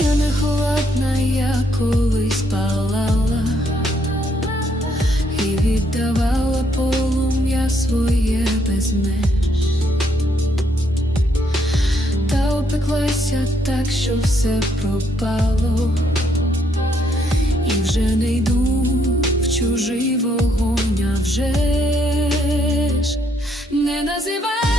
я не холодна, я колись палала віддавала полум'я своє без та опеклася так, що все пропало, і вже не йду в чужий вогонь, вже не називай.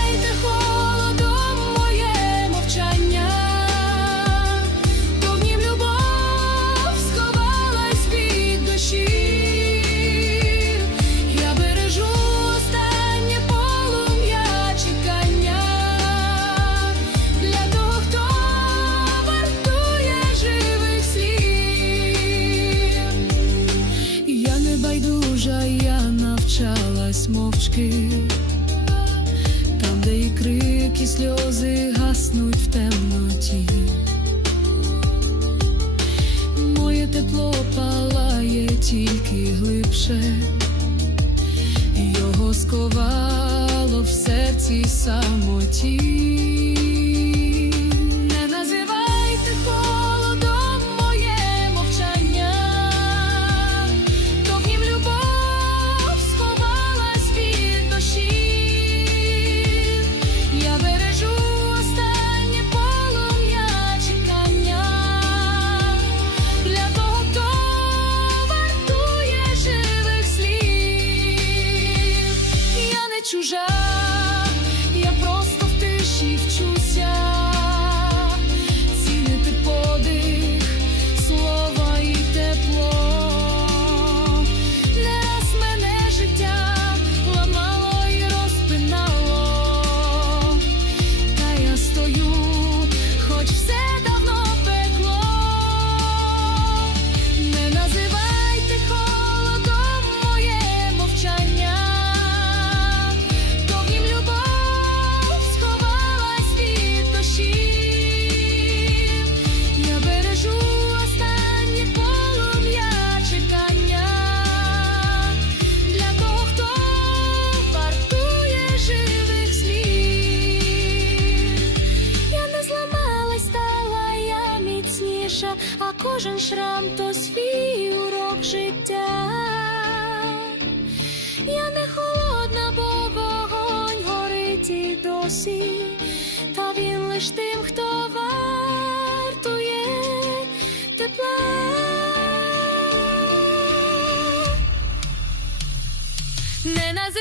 розлилась мовчки, там, де і крики, і сльози гаснуть в темноті, моє тепло палає тільки глибше, його сковало в серці самоті. душа, а кожен шрам то свій урок життя. Я не холодна, бо вогонь горить і досі, та він лиш тим, хто вартує тепла. Не назив...